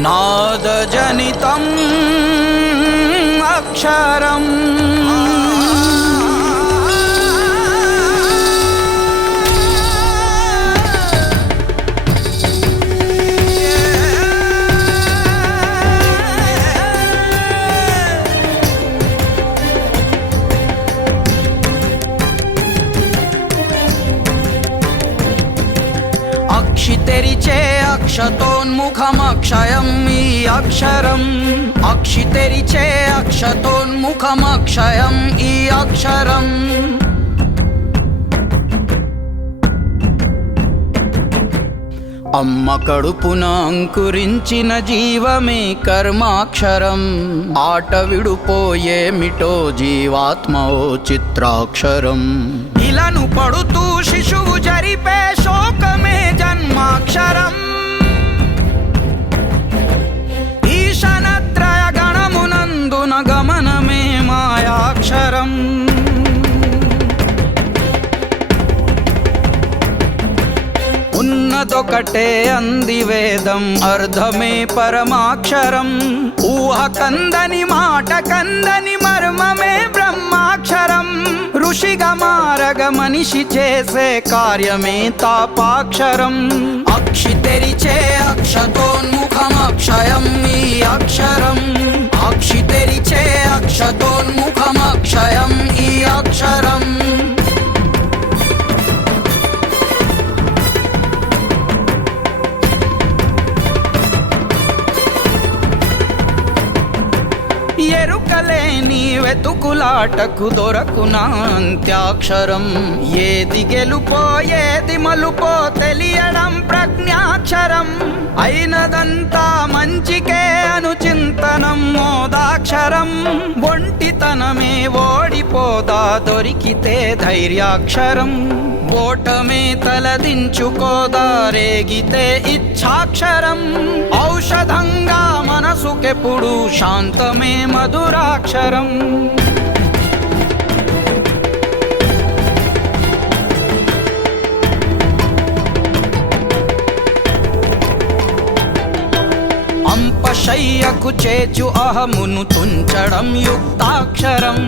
నాదజనితం అక్షరం అక్షితెరిచే అక్షతోన్ముఖమక్షయం ఈ అక్షరం అక్షితెరిచే అక్షతోన్ముఖమక్షయం ఈ అక్షరం అమ్మ కడుపున అంకురించిన జీవమే కర్మాక్షరం ఆట విడుపోయేమిటో జీవాత్మ ఓ చిత్రాక్షరం ఇలను పడుతూ శిశువు జరిపే శోకమే జన్మాక్షరం ఈశనత్రయ గణమునందున గమనమే మాయాక్షరం ఉన్నదొకటే అంది వేదం అర్ధమే పరమాక్షరం ఊహ కందని మాట కందని మర్మమే బ్రహ్మాక్షరం ఋషిగా మారగ మనిషి చేసే కార్యమే తాపాక్షరం అక్షితెరిచే అక్షతోన్ముఖమక్షయం ఈ అక్షరం అక్షితెరిచే అక్షతోన్ముఖమక్షయం ఈ అక్షరం ఎరుకలేని వెతుకులాటకు దొరకునా అంత్యాక్షరం ఏది గెలుపో ఏది మలుపో తెలియడం ప్రజ్ఞాక్షరం అయినదంతా మంచికే అనుచింతనం మోదాక్షరం ఒంటితనమే ఓడిపోదా దొరికితే ధైర్యాక్షరం ఓటమే తలదించుకోదా రేగితే ఇచ్ఛాక్షరం ఔషధంగా మనసుకెప్పుడు శాంతమే మధురాక్షరం అంపశయ్యకు చేచు అహమును తుంచడం యుక్తాక్షరం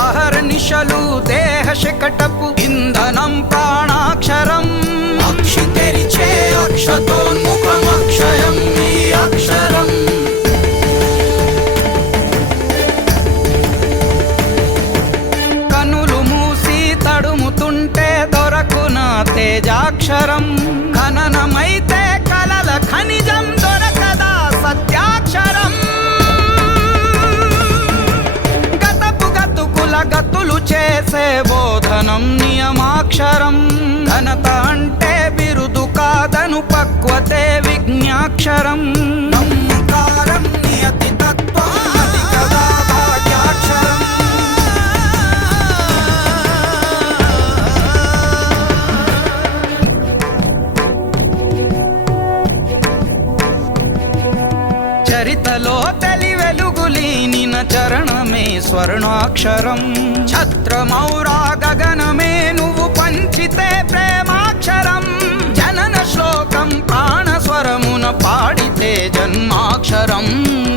అహర్నిశలు దేహ శకటపు ఇంధనం ప్రాణాక్షరం అక్షితెరిచే అక్షతోన్ముఖమక్షయం ఈ అక్షరం కనులు మూసి తడుముతుంటే దొరకునా తేజాక్షరం ఖననమైతే కలల ఖనిజం దొరకదా సత్యాక్షరం గతులు చేసే బోధనం నియమాక్షరం ఘనత అంటే బిరుదు కాదను పక్వతే విజ్ఞాక్షరం నమ్మకారం నియతి తత్వం అది కదా భాగ్యాక్షరం చరితలో తెలి వెలుగులీనిన చరణమే స్వర్ణాక్షరం ఛత్రమౌరా గగనమే నువ్వు పంచితే ప్రేమాక్షరం జనన శ్లోకం ప్రాణస్వరమున పాడితే జన్మాక్షరం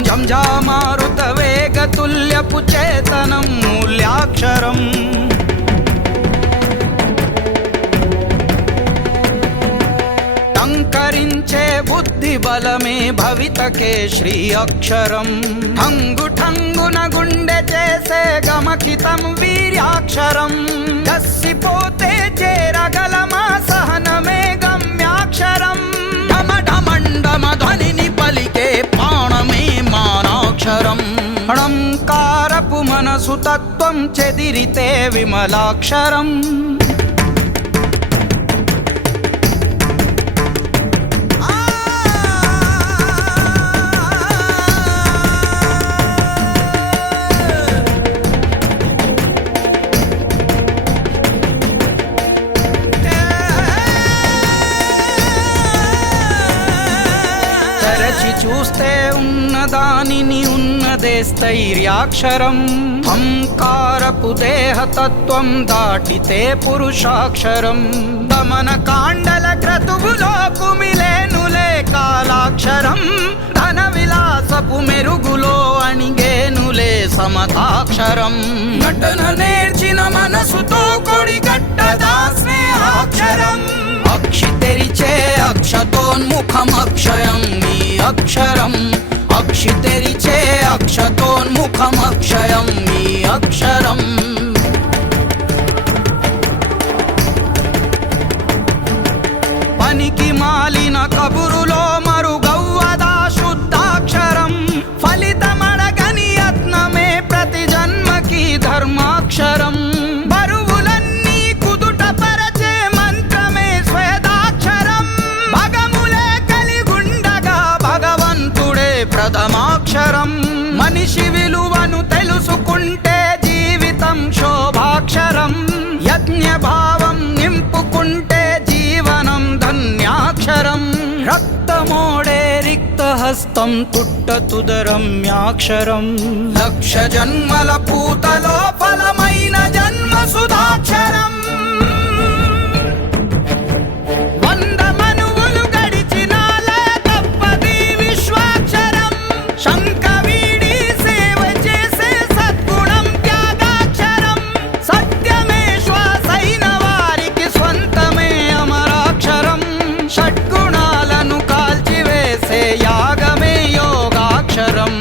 జంజామారుత వేగతుల్యపు చేతనం మూల్యాక్షరం టంకరించే బుద్ధి బలమే భవితకే శ్రీ అక్షరం ఠంగు ఠంగున గుండె చేసే గమకితం వీర్యాక్షరం దస్సిపోతే చేరగలమా సహనమే గమ్యాక్షరం ఢమఢమండమ ధ్వనిని పలికే ప్రాణమే మానాక్షరం ణంకారపు మనసు తత్వం చెదిరితే విమలాక్షరం చూస్తే ఉన్నదానిని ఉన్నదే స్థైర్యాక్షరం హంకారపు దేహతత్వం దాటితే పురుషాక్షరం దమన కాండల క్రతువులో కుమిలేనులే కాలాక్షరం ధన విలాసపు మెరుగులో అణిగేనులే సమతాక్షరం. నటన నేర్చిన మనసుతో కొడిగట్టదా స్నేహాక్షరం. అక్షి తెరిచే అక్షతోన్ముఖం అక్షయం ఈ అక్షరం. అక్షి తెరిచే అక్షతోన్ముఖం అక్షయం ఈ అక్షరం. పనికి మాలిన కబురులో మరుగవ్వదా శుద్ధాక్షరం. ఫలితమడగని యత్నమే ప్రతి జన్మకి ధర్మాక్షరం. బరువులన్నీ కుదుట పరచే మంత్రమే స్వేదాక్షరం. భగములే కలిగుండగా భగవంతుడే ప్రథమాక్షరం. మనిషి విలువను తెలుసుకుంటే జీవితం శోభాక్షరం. యజ్ఞభావం నింపుకుంటే జీవనం ధన్యాక్షరం. రక్తమోడే రిక్తహస్తం తుట్టతుదరమ్యాక్షరం. లక్ష జన్మల పూతలో ఫలమైన జన్మ సుధాక్షరం. వంద మనువులు గడిచినాలే తప్పది విశ్వాక్షరం. శంక వీడి సేవ చేసే సద్గుణం త్యాగాక్షరం. సత్యమే శ్వాసైన వారికి స్వంతమే అమరాక్షరం. షడ్గుణాలను కాల్చివేసే యాగమే యోగాక్షరం.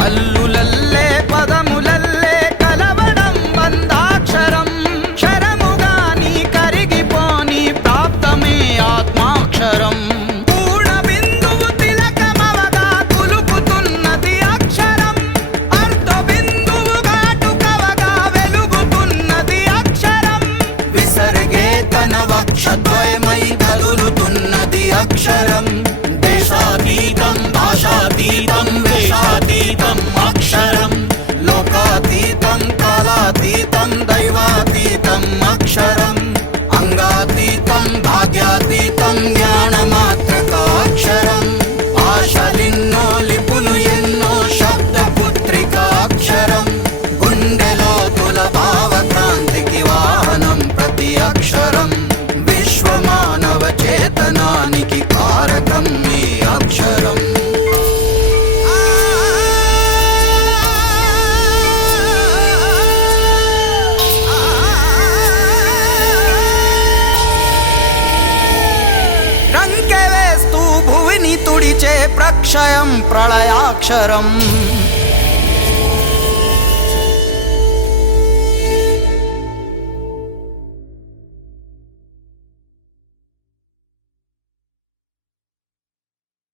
హల్లులల్లే పదములల్లే కలవడం బంధాక్షరం. క్షరముగాని కరిగిపోని ప్రాప్తమే ఆత్మాక్షరం. పూర్ణ బిందువు తిలకమవగా కులుకుతున్నది అక్షరం. అర్ధ బిందువు ఘాటుకవగా వెలుగుతున్నది అక్షరం. విసర్గే తన వక్షద్వయమై కదులుతున్నది అక్షరం. దేశాతీతం భాషాతీతం వేషాతీతం అక్షరం. లోకాతీతం కాలాతీతం దైవాతీతం అక్షరం. అంగాతీతం భాగ్యాతీతం జ్ఞానమాత్రకాక్షరం. ఆశలిన్నో లిపులు ఎన్నో శబ్దపుత్రికాక్షరం. గుండెలో తుల భావక్రాంతికి వాహనం ప్రతి అక్షరం. విశ్వమానవ చేతనానికి కారకం ఈ అక్షరం. రంకె వేస్తూ భువిని తుడిచే ప్రక్షయం ప్రళయాక్షరం.